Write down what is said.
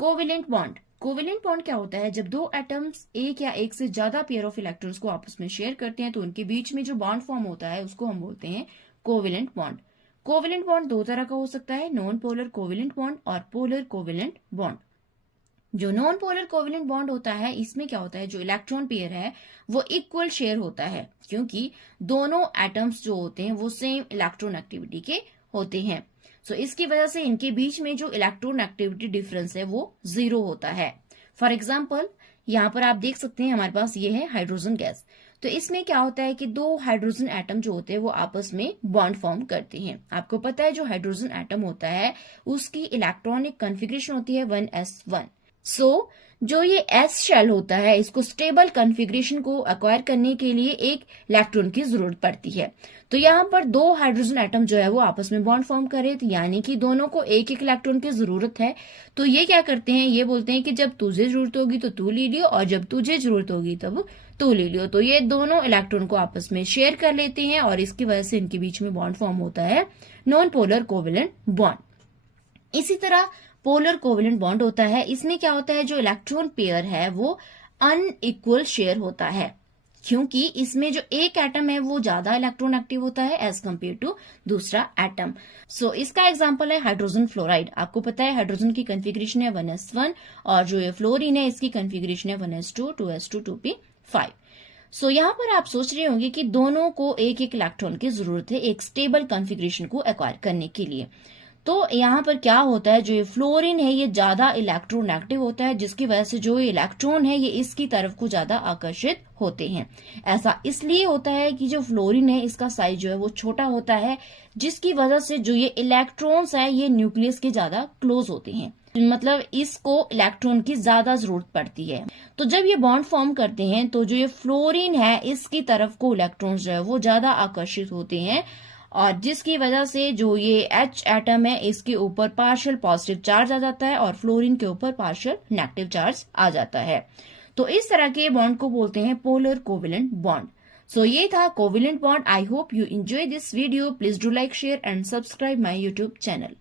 Covalent bond. Covalent bond क्या होता है? जब दो एटम्स एक या एक से ज्यादा पेयर ऑफ इलेक्ट्रॉन्स को आपस में शेयर करते हैं तो उनके बीच में जो बॉन्ड फॉर्म होता है उसको हम बोलते हैं कोवेलेंट बॉन्ड। कोवेलेंट बॉन्ड दो तरह का हो सकता है, नॉन पोलर कोवेलेंट बॉन्ड और पोलर कोवेलेंट बॉन्ड। जो नॉन पोलर कोवेलेंट बॉन्ड होता है इसमें क्या होता है, जो इलेक्ट्रॉन पेयर है वो इक्वल शेयर होता है, क्योंकि दोनों एटम्स जो होते हैं वो सेम इलेक्ट्रॉन एक्टिविटी के होते हैं। सो इसकी वजह से इनके बीच में जो इलेक्ट्रॉन एक्टिविटी डिफरेंस है वो 0 होता है। फॉर एग्जाम्पल यहाँ पर आप देख सकते हैं हमारे पास ये है हाइड्रोजन गैस। तो इसमें क्या होता है कि दो हाइड्रोजन एटम जो होते हैं वो आपस में बॉन्ड फॉर्म करते हैं। आपको पता है जो हाइड्रोजन एटम होता है उसकी इलेक्ट्रॉनिक कॉन्फ़िगरेशन होती है 1s1। सो जो ये एस शेल होता है इसको स्टेबल कॉन्फ़िगरेशन को एक्वायर करने के लिए एक इलेक्ट्रॉन की जरूरत पड़ती है। तो यहाँ पर दो हाइड्रोजन एटम जो है वो आपस में बॉन्ड फॉर्म करे, तो यानी कि दोनों को एक एक इलेक्ट्रॉन की जरूरत है। तो ये क्या करते हैं, ये बोलते हैं कि जब तुझे जरूरत होगी तो तू ले लियो और जब तुझे जरूरत होगी तब तू ले लियो। तो ये दोनों इलेक्ट्रॉन को आपस में शेयर कर लेते हैं और इसकी वजह से इनके बीच में बॉन्ड फॉर्म होता है नॉन पोलर कोवेलेंट बॉन्ड। इसी तरह पोलर कोवेलेंट बॉन्ड होता है, इसमें क्या होता है जो इलेक्ट्रॉन पेयर है वो अनइक्वल शेयर होता है, क्योंकि इसमें जो एक एटम है वो ज्यादा इलेक्ट्रॉन एक्टिव होता है एज कम्पेयर टू दूसरा एटम। सो इसका एग्जांपल है हाइड्रोजन फ्लोराइड। आपको पता है हाइड्रोजन की कॉन्फ़िगरेशन है 1s1 और जो ये फ्लोरीन है इसकी कॉन्फ़िगरेशन है 1s2 2s2 2p5। सो यहाँ पर आप सोच रहे होंगे कि दोनों को एक एक इलेक्ट्रॉन की जरूरत है एक स्टेबल कॉन्फ़िगरेशन को एक्वायर करने के लिए। तो यहाँ पर क्या होता है, जो ये फ्लोरीन है ये ज्यादा इलेक्ट्रोनेगेटिव होता है, जिसकी वजह से जो इलेक्ट्रॉन है ये इसकी तरफ को ज्यादा आकर्षित होते हैं। ऐसा इसलिए होता है कि जो फ्लोरीन है इसका साइज जो है वो छोटा होता है, जिसकी वजह से जो ये इलेक्ट्रॉन्स है ये न्यूक्लियस के ज्यादा क्लोज होते हैं, मतलब इसको इलेक्ट्रॉन की ज्यादा जरूरत पड़ती है। तो जब ये बॉन्ड फॉर्म करते हैं तो जो ये फ्लोरीन है इसकी तरफ को इलेक्ट्रॉन्स जो है वो ज्यादा आकर्षित होते हैं, और जिसकी वजह से जो ये H एटम है इसके ऊपर पार्शियल पॉजिटिव चार्ज आ जाता है और फ्लोरीन के ऊपर पार्शियल नेगेटिव चार्ज आ जाता है। तो इस तरह के बॉन्ड को बोलते हैं पोलर कोवेलेंट बॉन्ड। सो ये था covalent bond. I hope you enjoy this video. Please do like, share and subscribe my YouTube channel.